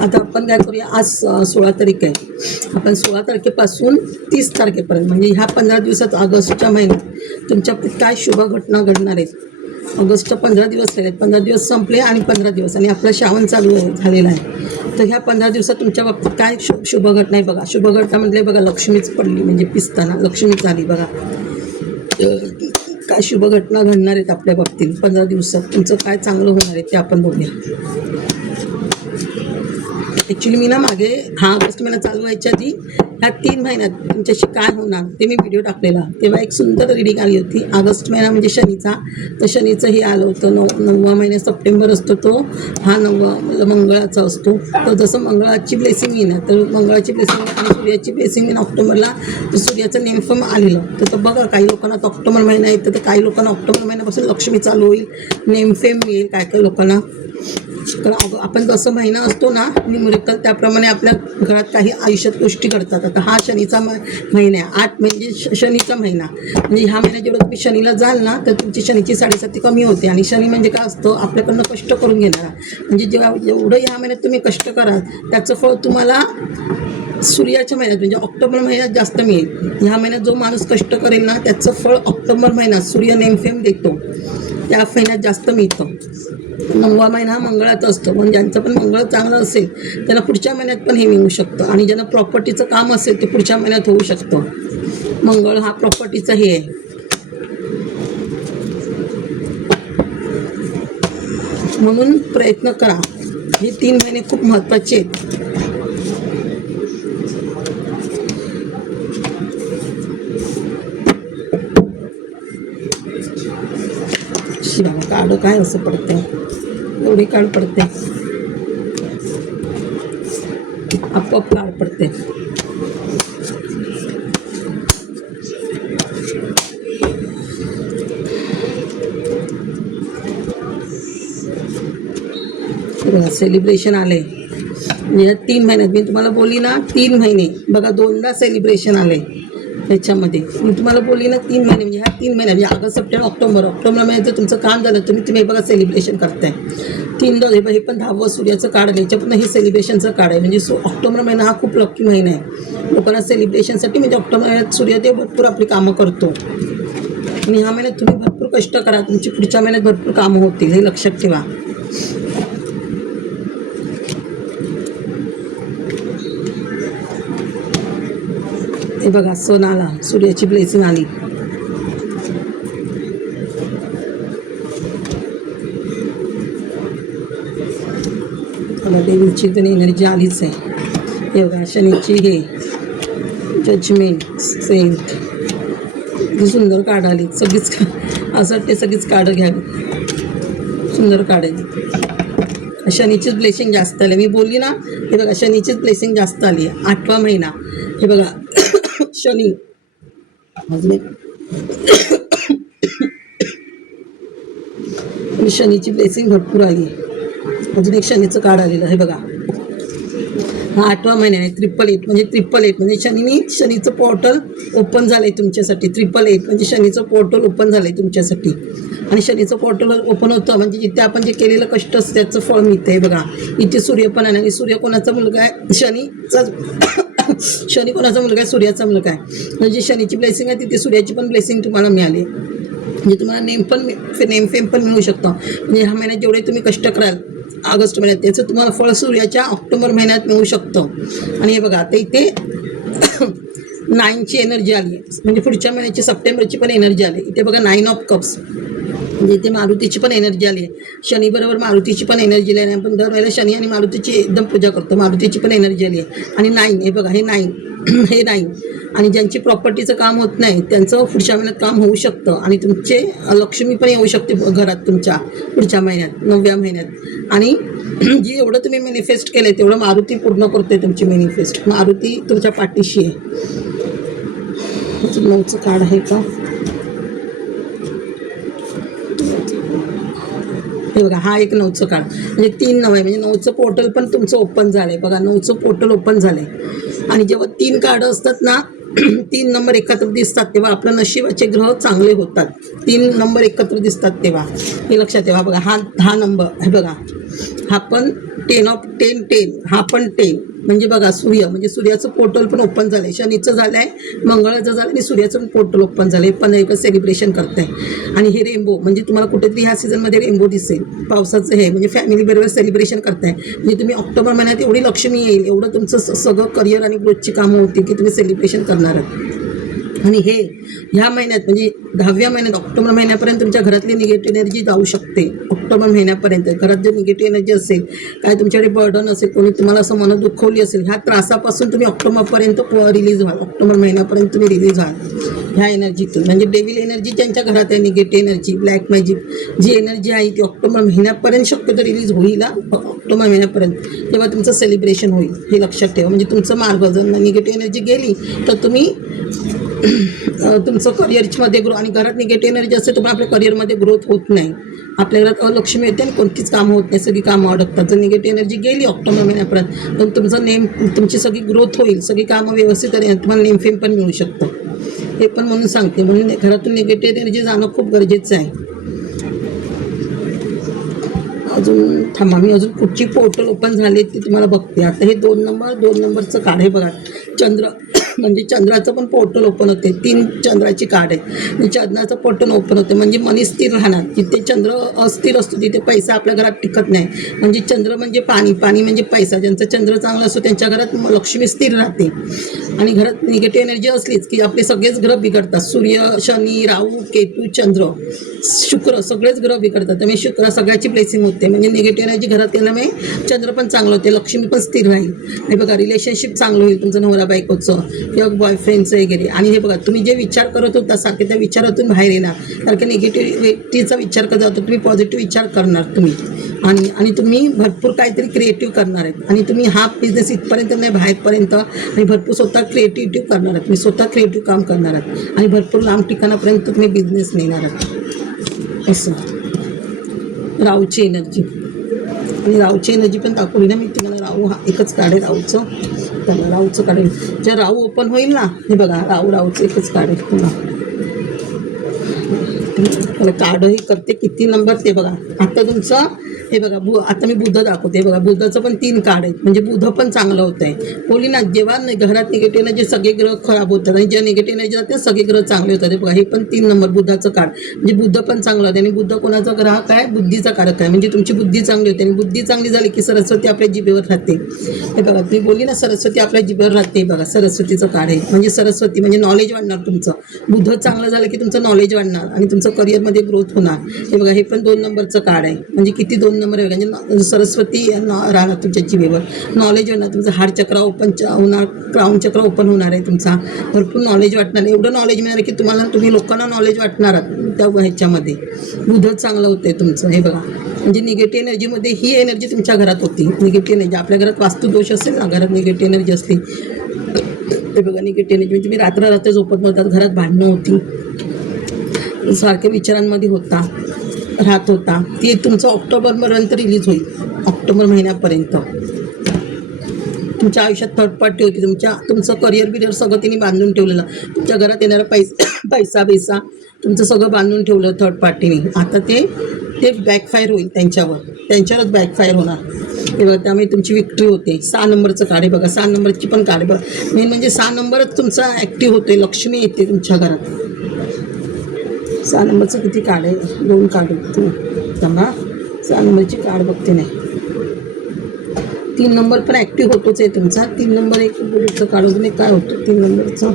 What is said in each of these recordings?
आता आपण काय करूया, आज 16 तारीख आहे. आपण 16 तारखेपासून 30 तारखेपर्यंत म्हणजे ह्या 15 दिवसात ऑगस्टच्या महिन्यात तुमच्या काय शुभ घटना घडणार आहेत. ऑगस्टच्या 15 दिवस राहिले, 15 दिवस संपले आणि 15 दिवस आणि आपलं श्रावण चालू झालेला आहे. तर ह्या 15 दिवसात तुमच्या बाबतीत काय शुभ घटना आहे बघा. शुभ घटना म्हटले बघा, लक्ष्मीच पडली म्हणजे पिसताना लक्ष्मीच झाली बघा. काय शुभ घटना घडणार आहेत आपल्या बाबतीत 15 दिवसात, तुमचं काय चांगलं होणार आहे ते आपण बघूया. ॲक्च्युली मी ना मागे ऑगस्ट महिना चालू व्हायच्या आधी ह्या 3 महिन्यात तुमच्याशी काय होणार ते मी व्हिडिओ टाकलेला. तेव्हा एक सुंदर रीडिंग आली होती. ऑगस्ट महिना म्हणजे शनीचा, तर शनीचं हे आलं होतं. 9वा महिना सप्टेंबर असतो, तो हा 9वा मंगळाचा असतो. तर जसं मंगळाची ब्लेसिंग येईल तर मंगळाची ब्लेसिंग आणि सूर्याची ब्लेसिंग येईल ऑक्टोबरला, तर सूर्याचं नेमफम आलेलं. तर बघा, काही लोकांना तर ऑक्टोबर महिना येतं, तर काही लोकांना ऑक्टोबर महिन्यापासून लक्ष्मी चालू होईल, नेमफेम मिळेल काय काय लोकांना. तर आपण जसं महिना असतो ना न्यूमरिकल, त्याप्रमाणे आपल्या घरात काही आयुष्यात गोष्टी घडतात. आता हा शनीचा महिना आहे. 8 म्हणजे शनीचा महिना, म्हणजे ह्या महिन्यात जेवढं तुम्ही शनीला जाल ना तर तुमची शनीची 7.5 कमी होते. आणि शनी म्हणजे काय असतं, आपल्याकडनं कष्ट करून घेणारा. म्हणजे जेवढं ह्या महिन्यात तुम्ही कष्ट कराल त्याचं फळ तुम्हाला सूर्याच्या महिन्यात म्हणजे ऑक्टोबर महिन्यात जास्त मिळेल. ह्या महिन्यात जो माणूस कष्ट करेल ना त्याचं फळ ऑक्टोबर महिन्यात सूर्य नेमफेम देतो, त्या महिन्यात जास्त मिळतं. 9वा महिना हा मंगळाचा असतो, पण ज्यांचं पण मंगळ चांगलं असेल त्यांना पुढच्या महिन्यात पण हे मिळू शकतं. आणि ज्यांना प्रॉपर्टीचं काम असेल ते पुढच्या महिन्यात होऊ शकतं. मंगळ हा प्रॉपर्टीचा हे आहे. म्हणून प्रयत्न करा. हे 3 महिने खूप महत्त्वाचे आहेत. शिवा काढ काय असं पडते, एवढी काढ पडते, आपोआप काढ पडते. सेलिब्रेशन आले या 3 महिन्यात. मी तुम्हाला बोलली ना 3 महिने बघा, 2दा सेलिब्रेशन आले त्याच्यामध्ये. मी तुम्हाला बोलली ना 3 महिने म्हणजे ह्या 3 महिन्यात म्हणजे ऑगस्ट सप्टेंबर ऑक्टोबर महिन्यात जर तुमचं काम झालं तुम्ही बघा सेलिब्रेशन करताय. 3दा हे पण 10वं सूर्याचं कार्ड आहे, याच्यातून हे सेलिब्रेशनचं कार्ड आहे. म्हणजे ऑक्टोबर महिना हा खूप लकी महिना आहे लोकांना सेलिब्रेशनसाठी. म्हणजे ऑक्टोबर महिन्यात सूर्यदेव भरपूर आपली कामं करतो. आणि ह्या महिन्यात तुम्ही भरपूर कष्ट करा, तुमची पुढच्या महिन्यात भरपूर कामं होतील, हे लक्षात ठेवा. हे बघा, सण आला, सूर्याची ब्लेसिंग आली. देवीची पण एनर्जी आलीच आहे. हे बघा, शनीची हे जजमेंट सेंट, सुंदर कार्ड आली. सगळीच असं वाटते सगळीच कार्ड घ्यावी, सुंदर कार्ड आहे. शनीचीच ब्लेसिंग जास्त आली. मी बोलली ना, हे बघा शनीचीच ब्लेसिंग जास्त आली आहे. 8वा महिना हे बघा शनी, शनीची ब्लेसिंग भरपूर आली. अजून एक शनीचं कार्ड आलेलं हे बघा. हा 8वा महिना आहे. 888 म्हणजे 888 म्हणजे शनीचं पोर्टल ओपन झालं आहे तुमच्यासाठी. 888 म्हणजे शनीचं पोर्टल ओपन झालं आहे तुमच्यासाठी. आणि शनीचं पोर्टल ओपन होतं म्हणजे जिथे आपण जे केलेलं कष्ट असतं त्याचं फळ मिळतं आहे बघा. इथे सूर्य पण आहे आणि सूर्य कोणाचा मुलगा आहे, शनी कोणाचा मुलगा आहे, सूर्याचा मुलगा आहे. म्हणजे शनीची ब्लेसिंग आहे तिथे सूर्याची पण ब्लेसिंग तुम्हाला मिळाली. म्हणजे तुम्हाला नेमफेम पण मिळू शकतं. म्हणजे ह्या महिन्यात जेवढे तुम्ही कष्ट कराल ऑगस्ट महिन्यात त्याचं तुम्हाला फळ सूर्याच्या ऑक्टोबर महिन्यात मिळू शकतं. आणि हे बघा आता इथे 9ची एनर्जी आली आहे, म्हणजे पुढच्या महिन्याची सप्टेंबरची पण एनर्जी आली. इथे बघा 9 ऑफ कप्स, म्हणजे इथे मारुतीची पण एनर्जी आली आहे. शनीबरोबर मारुतीची पण एनर्जी आली आहे. आपण दरवेळेला शनी आणि मारुतीची एकदम पूजा करतो, मारुतीची पण एनर्जी आली आहे. आणि 9 हे बघा, हे 9 हे 9. आणि ज्यांची प्रॉपर्टीचं काम होत नाही त्यांचं पुढच्या महिन्यात काम होऊ शकतं. आणि तुमचे लक्ष्मी पण येऊ शकते घरात तुमच्या पुढच्या महिन्यात, 9व्या महिन्यात. आणि जी एवढं तुम्ही मॅनिफेस्ट केलं आहे तेवढं मारुती पूर्ण करते तुमची मॅनिफेस्ट. मारुती तुमच्या पाठीशी आहे. 9चं कार्ड आहे का, हे बघा, हा एक 9चं कार्ड म्हणजे 3 9 आहे. म्हणजे 9चं पोर्टल पण तुमचं ओपन झालं आहे बघा. 9चं पोर्टल ओपन झालं आहे. आणि जेव्हा 3 कार्ड असतात ना, 3 नंबर एकत्र दिसतात तेव्हा आपलं नशिबाचे ग्रह चांगले होतात. 3 नंबर एकत्र दिसतात तेव्हा हे लक्षात ठेवा. बघा हा 10 नंबर हे बघा, हा पण 10 हा पण 10 म्हणजे बघा सूर्य म्हणजे सूर्याचं पोर्टल पण ओपन झालं आहे, शनीचं झालं आहे, मंगळाचं झालं आणि सूर्याचं पण पोर्टल ओपन झालं आहे, पण एकच सेलिब्रेशन करताय. आणि हे रेनबो म्हणजे तुम्हाला कुठेतरी ह्या सीझनमध्ये रेनबो दिसेल, पावसाचं हे म्हणजे फॅमिली बरोबर सेलिब्रेशन करताय. म्हणजे तुम्ही ऑक्टोबर महिन्यात एवढी लक्ष्मी येईल, एवढं तुमचं सगळं करिअर आणि ग्रोथची कामं होती की तुम्ही सेलिब्रेशन करणार आहात. आणि हे ह्या महिन्यात म्हणजे 10व्या महिन्यात ऑक्टोबर महिन्यापर्यंत तुमच्या घरातली निगेटिव्ह एनर्जी जाऊ शकते. ऑक्टोबर महिन्यापर्यंत घरात जर निगेटिव्ह एनर्जी असेल, काय तुमच्याकडे बर्डन असेल, कोणी तुम्हाला असं मन दुखवली असेल, ह्या त्रासापासून तुम्ही ऑक्टोबरपर्यंत रिलीज व्हाल. ऑक्टोबर महिन्यापर्यंत तुम्ही रिलीज व्हाल ह्या एनर्जीतून. म्हणजे डेव्हिल एनर्जी ज्यांच्या घरात आहे, निगेटिव्ह एनर्जी, ब्लॅक मॅजिक जी एनर्जी आहे ती ऑक्टोबर महिन्यापर्यंत शक्यतो रिलीज होईल. ऑक्टोबर महिन्यापर्यंत तेव्हा तुमचं सेलिब्रेशन होईल, हे लक्षात ठेवा. म्हणजे तुमचं मार्ग जर निगेटिव्ह एनर्जी गेली तर तुम्ही तुमचं करिअरमध्ये ग्रो, आणि घरात निगेटिव्ह एनर्जी असेल तर आपल्या करिअरमध्ये ग्रोथ होत नाही. आपल्या घरात अलक्ष्मी येते आणि कोणतीच कामं होत नाही, सगळी कामं अडकतात. जर निगेटिव्ह एनर्जी गेली ऑक्टोबर महिन्यापर्यंत तर तुमची सगळी ग्रोथ होईल, सगळी कामं व्यवस्थित आणि तुम्हाला नेमफेम पण मिळू शकतं. हे पण म्हणून सांगते, म्हणून घरातून निगेटिव्ह एनर्जी जाणं खूप गरजेचं आहे. अजून थांबा, मी अजून कुठची पोर्टल ओपन झाले ते तुम्हाला बघते. आता हे 2 नंबरचं कार्ड आहे बघा, चंद्र म्हणजे चंद्राचं पण पोर्टल ओपन होते. 3 चंद्राची कार्ड आहे आणि चंद्राचं पोर्टल ओपन होते. म्हणजे मनी स्थिर राहणार. जिथे चंद्र अस्थिर असतो तिथे पैसा आपल्या घरात टिकत नाही. म्हणजे चंद्र म्हणजे पाणी म्हणजे पैसा. ज्यांचा चंद्र चांगला असतो त्यांच्या घरात लक्ष्मी स्थिर राहते. आणि घरात निगेटिव्ह एनर्जी असलीच की आपले सगळेच ग्रह बिघडतात. सूर्य, शनी, राहू, केतू, चंद्र, शुक्र सगळेच ग्रह बिघडतात. त्यामुळे शुक्र सगळ्याची ब्लेसिंग होते. म्हणजे निगेटिव्ह एनर्जी घरात केल्यामुळे चंद्र पण चांगलं होते, लक्ष्मी पण स्थिर राहील. हे बघा, रिलेशनशिप चांगलं होईल तुमचं नवरा बायकोचं किंवा बॉयफ्रेंडचं वगैरे. आणि हे बघा, तुम्ही जे विचार करत होता सारखे त्या विचारातून बाहेर येणार. सारखे निगेटिव्ह व्यक्तीचा विचार करत होता, तुम्ही पॉझिटिव्ह विचार करणार तुम्ही. आणि तुम्ही भरपूर काहीतरी क्रिएटिव्ह करणार आहेत. आणि तुम्ही हा बिझनेस इथपर्यंत नाही बाहेरपर्यंत, आणि भरपूर स्वतः क्रिएटिव्ह करणार आहात. तुम्ही स्वतः क्रिएटिव्ह काम करणार आहात आणि भरपूर लांब ठिकाणापर्यंत तुम्ही बिझनेस नेणार आहात. असं राहूची एनर्जी, आणि राहूची एनर्जी पण दाखवली ना मी तुम्हाला. राहू हा एकच काढे राहूचं, त्याला राहूचं काढेल. जे राहू ओपन होईल ना, हे बघा राहूचं एकच काढेल पुन्हा. कार्डही करते किती नंबर ते बघा. आता तुमचं हे बघा आता मी बुध दाखवते. बघा बुधाचं पण 3 कार्ड आहेत. म्हणजे बुध पण चांगलं होत आहे. बोली ना, जेव्हा घरात निगेटिव्ह एनर्जी सगळे ग्रह खराब होतात आणि ज्या निगेटिव्ह एनर्जी जाते सगळे ग्रह चांगले होतात. बघा हे पण 3 नंबर बुधाचं कार्ड. म्हणजे बुध पण चांगलं होतं. आणि बुध कोणाचा ग्राहक आहे? बुद्धीचा कारक आहे. म्हणजे तुमची बुद्धी चांगली होते. आणि बुद्धी चांगली झाली की सरस्वती आपल्या जिभेवर राहते. हे बघा तुम्ही बोली ना, सरस्वती आपल्या जिभेवर राहते. बघा सरस्वतीचं कार्ड आहे. म्हणजे सरस्वती म्हणजे नॉलेज वाढणार तुमचं. बुध चांगलं झालं की तुमचं नॉलेज वाढणार आणि तुमचं करिअरमध्ये ग्रोथ होणार. हे बघा हे पण 2 नंबरचं कार्ड आहे. म्हणजे किती 2 नंबर आहे. म्हणजे सरस्वती राहणार तुमच्या जिभेवर. नॉलेज होणार तुमचं. हार्ट चक्र ओपन होणार, क्राऊन चक्र ओपन होणार आहे तुमचा. भरपूर नॉलेज वाटणार. एवढं नॉलेज मिळणार आहे की तुम्ही लोकांना नॉलेज वाटणार त्या ह्याच्यामध्ये. बुध चांगलं होतं तुमचं. हे बघा म्हणजे निगेटिव्ह एनर्जीमध्ये ही एनर्जी तुमच्या घरात होती. निगेटिव्ह एनर्जी आपल्या घरात वास्तुदोष असेल ना, घरात निगेटिव्ह एनर्जी असली ते बघा. निगेटिव्ह एनर्जी म्हणजे तुम्ही रात्र झोपत नव्हतात, घरात भांडणं होती, सारख्या विचारांमध्ये राहत होता. ते तुमचं ऑक्टोबरपर्यंत रिलीज होईल. ऑक्टोबर महिन्यापर्यंत तुमच्या आयुष्यात थर्ड पार्टी होती. तुमचं करिअर सगळं तिने बांधून ठेवलेलं. तुमच्या घरात येणारा पैसा तुमचं सगळं बांधून ठेवलं थर्ड पार्टीने. आता ते बॅकफायर होईल त्यांच्यावरच बॅकफायर होणार. हे बघा त्यामुळे तुमची विक्ट्री होते. 6 नंबरचं कार्ड आहे बघा. 6 नंबरची पण कार्ड बघा. मेन म्हणजे 6 नंबरच तुमचा ॲक्टिव्ह होतोय. लक्ष्मी येते तुमच्या घरात. 6 नंबरचं किती कार्ड आहे? 2 कार्ड आहेत. थांबा 6 नंबरची कार्ड बघते नाही. 3 नंबर पण ॲक्टिव्ह होतोच आहे तुमचा. 3 नंबर एक बुलेटचं कार्ड अजून एक काय होतं 3 नंबरचं.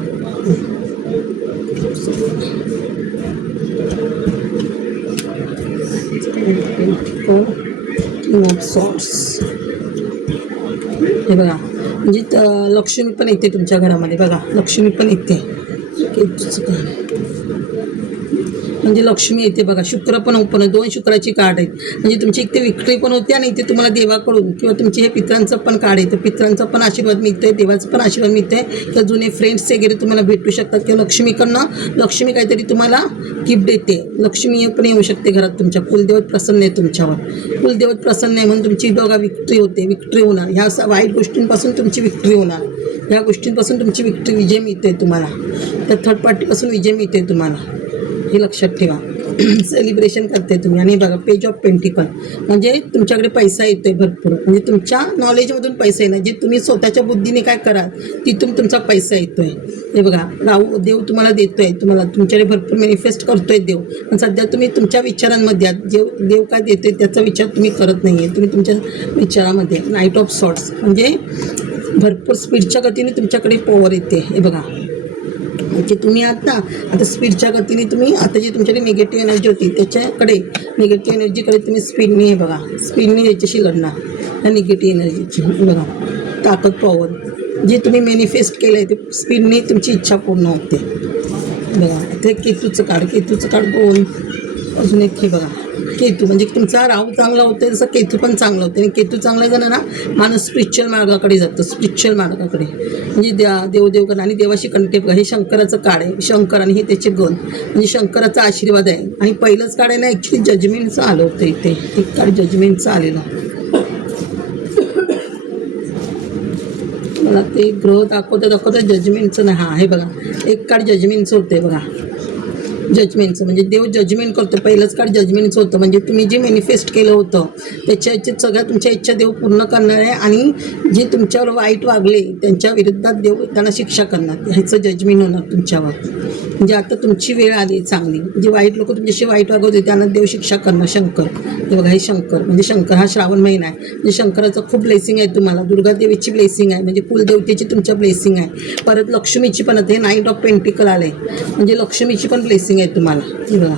King of swords. हे बघा म्हणजे लक्ष्मी पण येते तुमच्या घरामध्ये. बघा लक्ष्मी पण येते. म्हणजे लक्ष्मी येते बघा. शुक्र पण ओपन आहे. 2 शुक्राची कार्ड आहेत. म्हणजे तुमची इथे विक्ट्री पण होते आणि इथे तुम्हाला देवाकडून किंवा तुमचे हे पित्रांचं पण कार्ड आहे. तर पित्रांचा पण आशीर्वाद मिळतोय, देवाचं पण आशीर्वाद मिळतोय. तर जुने फ्रेंड्स वगैरे तुम्हाला भेटू शकतात किंवा लक्ष्मी काहीतरी तुम्हाला गिफ्ट देते. लक्ष्मी पण येऊ शकते घरात तुमच्या. कुलदेवत प्रसन्न आहे तुमच्यावर. कुलदेवत प्रसन्न आहे म्हणून तुमची बघा विक्ट्री होते. विक्ट्री होणार. ह्या वाईट गोष्टींपासून तुमची विक्ट्री होणार. ह्या गोष्टींपासून तुमची विक्ट्री विजय मिळते तुम्हाला. तर थर्ड पार्टीपासून विजय मिळते तुम्हाला. हे लक्षात ठेवा. सेलिब्रेशन करते तुम्ही. आणि बघा पेज ऑफ पेंटिकल म्हणजे तुमच्याकडे पैसा येतोय भरपूर, म्हणजे तुमच्या नॉलेजमधून पैसा येणार, जे तुम्ही स्वतःच्या बुद्धीने काय कराल तिथून तुमचा पैसा येतोय. हे बघा देव तुम्हाला देतोय, तुम्हाला तुमच्याकडे भरपूर मॅनिफेस्ट करतोय देव, पण सध्या तुम्ही तुमच्या विचारांमध्ये आहात. देव काय देतोय त्याचा विचार तुम्ही करत नाही आहे, तुम्ही तुमच्या विचारामध्ये. नाईट ऑफ सॉर्ट्स म्हणजे भरपूर स्पीडच्या गतीने तुमच्याकडे पॉवर येते. हे बघा म्हणजे तुम्ही आहात ना आता स्पीडच्या गतीने तुम्ही आता जी तुमच्याकडे निगेटिव्ह एनर्जी होती त्याच्याकडे निगेटिव्ह एनर्जीकडे तुम्ही स्पीडने हे बघा स्पीडने याच्याशी लढणार ह्या निगेटिव्ह एनर्जीची. बघा ताकद पॉवर जे तुम्ही मॅनिफेस्ट केलं आहे ते स्पीडने तुमची इच्छा पूर्ण होते. बघा ते केतूचं काढ गोल. अजून एक हे बघा केतू म्हणजे तुमचा राहू चांगला होतं तसं केतू पण चांगलं होतं. आणि केतू चांगला झाला ना माणूस स्पिरिच्युअल मार्गाकडे जातो, स्पिरिच्युअल मार्गाकडे म्हणजे देव करणं आणि देवाशी कनेक्टेड. बघा हे शंकराचं काढ आहे, शंकर आणि हे त्याचे गण म्हणजे शंकराचा आशीर्वाद आहे. आणि पहिलंच काढ आहे ना ॲक्च्युली जजमेंटचं आलं होतं इथे, एक काढ जजमेंटचं आलेलं. मला ते ग्रह दाखवता जजमेंटचं नाही. हां हे बघा एक काढ जजमेंटचं होतं बघा, जजमेंटचं म्हणजे देव जजमेंट करतो. पहिलंच काढ जजमेंटचं होतं म्हणजे तुम्ही जे मॅनिफेस्ट केलं होतं त्याच्या सगळ्या तुमच्या इच्छा देव पूर्ण करणार आहे. आणि जे तुमच्यावर वाईट वागले त्यांच्या विरुद्धात देव त्यांना शिक्षा करणार, ह्याचं जजमेंट होणार तुमच्यावर. म्हणजे आता तुमची वेळ आली चांगली, जे वाईट लोक तुमच्याशी वाईट वागवते त्यांना देव शिक्षा करणार. शंकर हे बघा हे शंकर म्हणजे शंकर हा श्रावण महिना आहे म्हणजे शंकराचं खूप ब्लेसिंग आहे तुम्हाला. दुर्गादेवीची ब्लेसिंग आहे म्हणजे कुलदेवतेची तुमच्या ब्लेसिंग आहे. परत लक्ष्मीची पण आता हे नाईट ऑफ पेंटिकल आलं आहे म्हणजे लक्ष्मीची पण ब्लेसिंग आहे तुम्हाला. हे बघा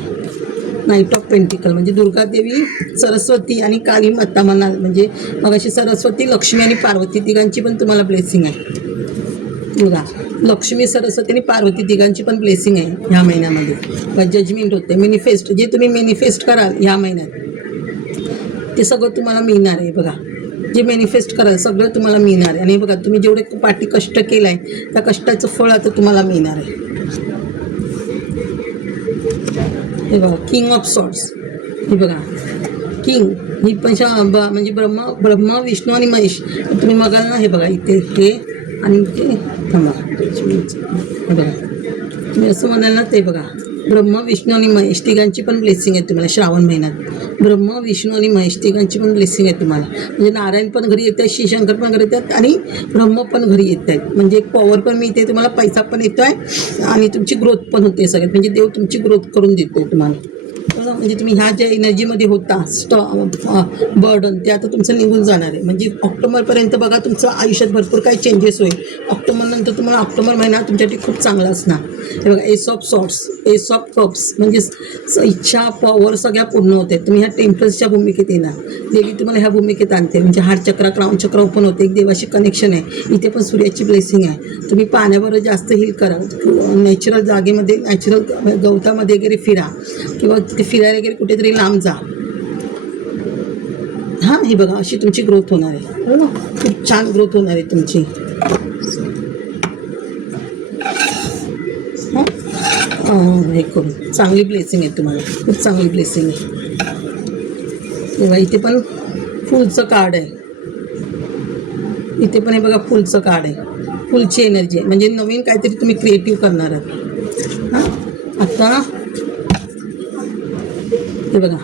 नाईट ऑफ पेंटिकल म्हणजे दुर्गादेवी सरस्वती आणि काली माता म्हणाल म्हणजे मग अशी सरस्वती लक्ष्मी आणि पार्वती तिघांची पण तुम्हाला ब्लेसिंग आहे. बघा लक्ष्मी सरस्वती आणि पार्वती तिघांची पण ब्लेसिंग आहे ह्या महिन्यामध्ये. जजमेंट होते मॅनिफेस्ट जे तुम्ही मॅनिफेस्ट कराल ह्या महिन्यात ते सगळं तुम्हाला मिळणार आहे. बघा जे मॅनिफेस्ट कराल सगळं तुम्हाला मिळणार आहे. आणि बघा तुम्ही जेवढे पाठी कष्ट केलं आहे त्या कष्टाचं फळ आता तुम्हाला मिळणार आहे. हे बघा किंग ऑफ सॉर्ट्स. हे बघा किंग ही पण म्हणजे ब्रह्मा विष्णू आणि महेश तुम्ही बघाल ना. हे बघा इथे हे आणि ते थांबा हे बघा तुम्ही असं म्हणाल ना ते बघा ब्रह्मा विष्णू आणि महेश तिघांची पण ब्लेसिंग आहे तुम्हाला श्रावण महिन्यात. ब्रह्मा विष्णू आणि महेश तिघांची पण ब्लेसिंग आहे तुम्हाला. म्हणजे नारायण पण घरी येत आहेत, शिवशंकर पण घरी येतात आणि ब्रह्म पण घरी येत आहेत. म्हणजे एक पॉवर पण मिळते तुम्हाला, पैसा पण येतो आहे आणि तुमची ग्रोथ पण होते सगळ्यात. म्हणजे देव तुमची ग्रोथ करून देतो तुम्हाला. म्हणजे तुम्ही ह्या ज्या एनर्जीमध्ये होता बर्डन ते आता तुमचं निघून जाणार आहे. म्हणजे ऑक्टोबरपर्यंत बघा तुमचं आयुष्यात भरपूर काही चेंजेस होईल. ऑक्टोबरनंतर तुम्हाला ऑक्टोबर महिना तुमच्यासाठी खूप चांगला असणार. हे बघा ace of swords ace of cups म्हणजे इच्छा पॉवर सगळ्या पूर्ण होते. तुम्ही ह्या टेम्पल्सच्या भूमिकेत येणार, देवी तुम्हाला ह्या भूमिकेत आणते. म्हणजे हार्ट चक्र क्राऊन चक्र ओपन होते, एक देवाशी कनेक्शन आहे. इथे पण सूर्याची ब्लेसिंग आहे. तुम्ही पाण्यावर जास्त हील करा, नॅचरल जागेमध्ये नॅचरल गवतामध्ये वगैरे फिरा किंवा ते फिरायला वगैरे कुठेतरी लांब जा. हां हे बघा अशी तुमची ग्रोथ होणार आहे. खूप छान ग्रोथ होणार आहे तुमची. हे करून चांगली ब्लेसिंग आहे तुम्हाला, खूप चांगली ब्लेसिंग आहे. तेव्हा इथे पण फुलचं कार्ड आहे. इथे पण हे बघा फुलचं कार्ड आहे, फुलची एनर्जी आहे. म्हणजे नवीन काहीतरी तुम्ही क्रिएटिव्ह करणार आहात. हां आता हे बघा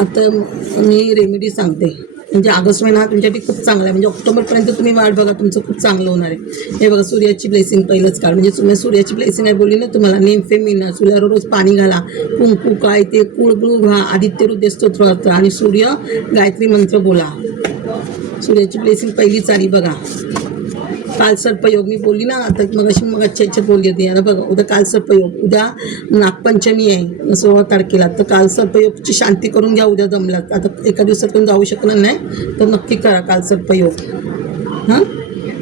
आता मी रेमेडी सांगते. म्हणजे ऑगस्ट महिना तुमच्यासाठी खूप चांगला आहे. म्हणजे ऑक्टोबरपर्यंत तुम्ही वाट बघा, तुमचं खूप चांगलं होणार आहे. हे बघा सूर्याची ब्लेसिंग पहिलंच काढ. म्हणजे तुम्ही सूर्याची ब्लेसिंग आहे बोलली ना तुम्हाला. नेमफे मिळणार, सूर्यावर रोज पाणी घाला, कुंकू काय ते कुळगुळ घा, आदित्य हृदय स्तोत्र वाचा आणि सूर्य गायत्री मंत्र बोला. सूर्याची ब्लेसिंग पहिलीच आली बघा. कालसर्पयोग मी बोलली ना आता मग अच्छा बोलली होती. आता बघा उद्या कालसर्पयोग, उद्या नागपंचमी आहे 16 तारखेला. तर कालसर्पयोगची शांती करून घ्या उद्या जमलात. आता एका दिवसात पण जाऊ शकणार नाही तर नक्की करा कालसर्पयोग. हां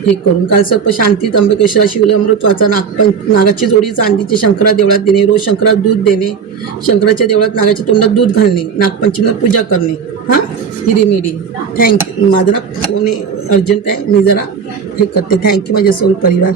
हे करून कालसर्प शांती त्र्यंबकेश्वर शिवले अमृत वाचा. नागाची जोडी चांदीची शंकरा देवळात देणे, रोज शंकरात दूध देणे, शंकराच्या देवळात नागाच्या तोंडात दूध घालणे, नागपंचमीला पूजा करणे. हां ही रेमेडी. थँक्यू. माझं ना फोन अर्जंट आहे, मी जरा हे करते. थँक्यू माझ्या सोल परिवार.